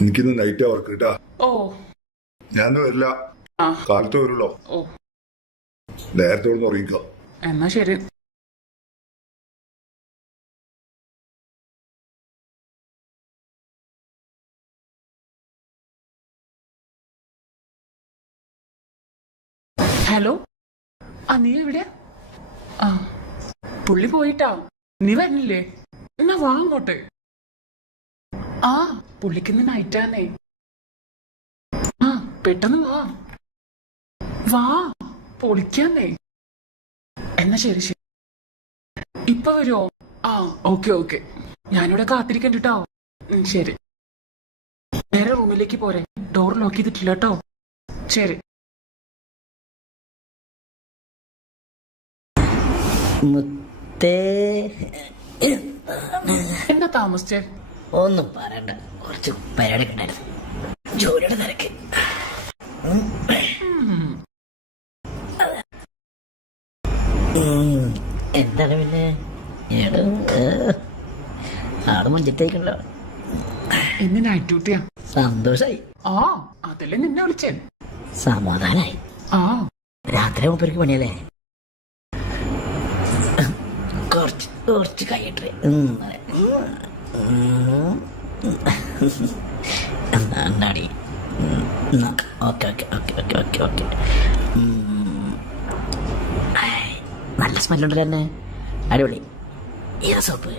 എനിക്കിന്ന് night work കേട്ടാ. ഓ ഞാൻ വരില്ല, കാലത്ത് വരുള്ളോ. ഓ നേരത്തെ ഒന്ന് ഉറങ്ങിക്കോ. എന്നാ ശരി. ഹലോ, നീ എവിടെ? പുള്ളി പോയിട്ടാ. നീ വരണില്ലേ? എന്നാ വാ അങ്ങോട്ട്. പുള്ളിക്കിന്ന് നൈറ്റാന്നേ. പെട്ടെന്ന് വാ വാ, പൊളിക്കാന്നേ. എന്നാ ശരി ശരി, ഇപ്പൊ വരുമോ? ഓക്കെ ഓക്കെ, ഞാനിവിടെ കാത്തിരിക്കണ്ടോ. ശരി, നേരെ റൂമിലേക്ക് പോരെ. ഡോർ ലോക്ക് ചെയ്തിട്ടില്ല കേട്ടോ. ശരി. എന്താ താമസിച്ചേ? ഒന്നും പറയണ്ട, കുറച്ച് പരിപാടി ഉണ്ടായിരുന്നു, ജോലിയുടെ തിരക്ക്. എന്താണ് പിന്നെ ആള് മുഞ്ചത്തേക്കല്ലോ. ഇന്ന് നൈറ്റ് ഡ്യൂട്ടിയാ. സന്തോഷായി. അതല്ലേ നിന്നെ വിളിച്ചേ. സമാധാനായി. രാത്രി മുപ്പർക്ക് പണിയല്ലേ. കുറച്ച് കഴിയട്ടെ. എന്താടി? Okay okay okay okay okay okay. നല്ല സ്മെല്ലുണ്ടല്ലോ തന്നെ, അടിപൊളി. ഏതാ സോപ്പ്?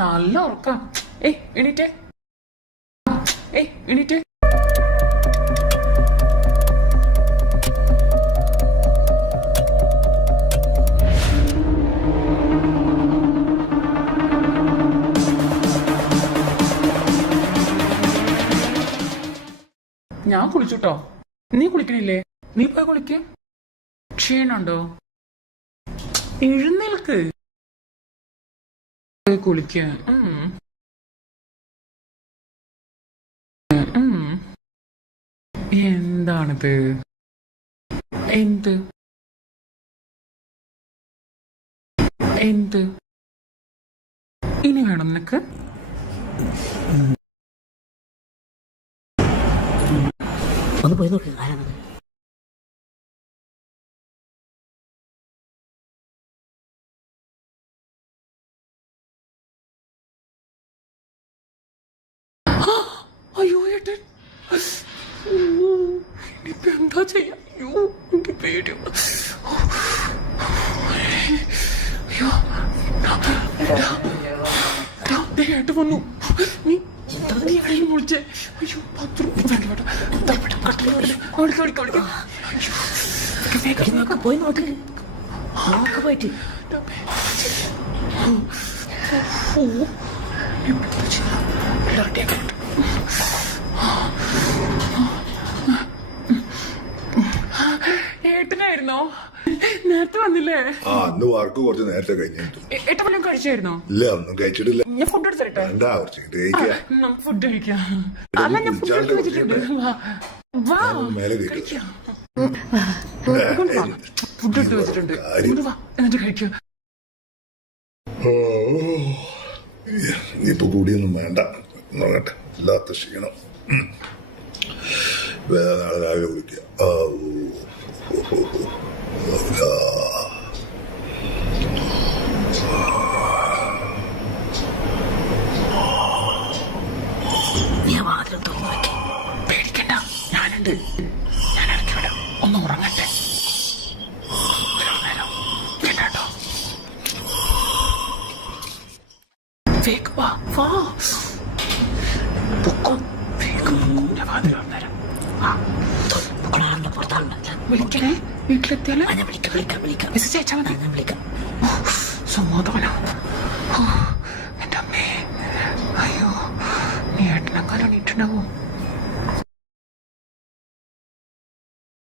നല്ല ഉറക്കാം. എണീറ്റേ, എണീറ്റേ. ഞാൻ കുളിച്ചുട്ടോ. നീ കുളിക്കണില്ലേ? നീ പോയി കുളിക്ക. ക്ഷീണുണ്ടോ? എഴുന്നേൽക്ക്, കുളിക്ക. എന്താണിത്? എന്ത് എന്ത് ഇനി വേണം നിനക്ക്? ഒന്ന് പോയി നോക്ക്, ആരാണത്? അയ്യോ ഏട്ടൻ, ഇനിയിപ്പോ എന്താ ചെയ്യാ? അയ്യോ എനിക്ക് പേടിയോ. അയ്യോ ഏട്ടൻ വന്നു. നീ എവിടെയും വിളിച്ചേ? അയ്യോ 10 രൂപ നോക്ക് പോയി നോക്ക് നോക്ക് പോയിട്ട് ഏട്ടനായിരുന്നോ? നേരത്തെ വന്നില്ലേ? ആ അന്ന് വർക്ക് കുറച്ച് നേരത്തെ കഴിഞ്ഞിട്ടു. ഏട്ടൻ വല്ലതും കഴിച്ചായിരുന്നോ? ഇല്ല ഒന്നും കഴിച്ചിട്ടില്ല. ഞാൻ ഫുഡ് എടുത്തരട്ടെ? എന്താ കുറച്ച് കഴിക്കാം. നമുക്ക് ഫുഡ് കഴിക്കാം. അല്ല ഞാൻ ഫുഡ് എടുത്ത് വെച്ചിട്ടുണ്ട്. വാ മേലെ കഴിക്കാം. ഫുഡ് എടുത്ത് വെച്ചിട്ടുണ്ട്. വാ എന്നിട്ട് കഴിക്കൂ. ഇപ്പൊ കൂടിയൊന്നും വേണ്ട, നോക്കട്ടെ. ഇല്ലാത്ത ക്ഷീണം. വേറെ നാളെ രാവിലെ വിളിക്കാം. ഞാൻ വാതിലും തുറന്നു വെക്കേ. പേടിക്കണ്ട, ഞാനുണ്ട്. ഞാൻ ഇറക്കി വിടാം. ഒന്ന് ഉറങ്ങട്ടെ. കേട്ടോ? വേഗം വാ, വാ. പൊക്കോ, വേഗം പൊക്കോ. ഞാൻ വാതിൽ തുറന്നുതരാം. ആ, പൊക്കണാറുണ്ട് പുറത്താറുണ്ട്. വിളിക്കണേ. വീട്ടിലെത്തിയാലോ? ഞാൻ വിളിക്കാം വിളിക്കാം വിളിക്കാം. മെസ്സേജ് അയച്ചാൽ മതി. ഞാൻ വിളിക്കാം. സമാധാനം. എന്റെ അമ്മേ, അയ്യോ, നീ ഏട്ടനെക്കാളും എണീറ്റുണ്ടാവോ?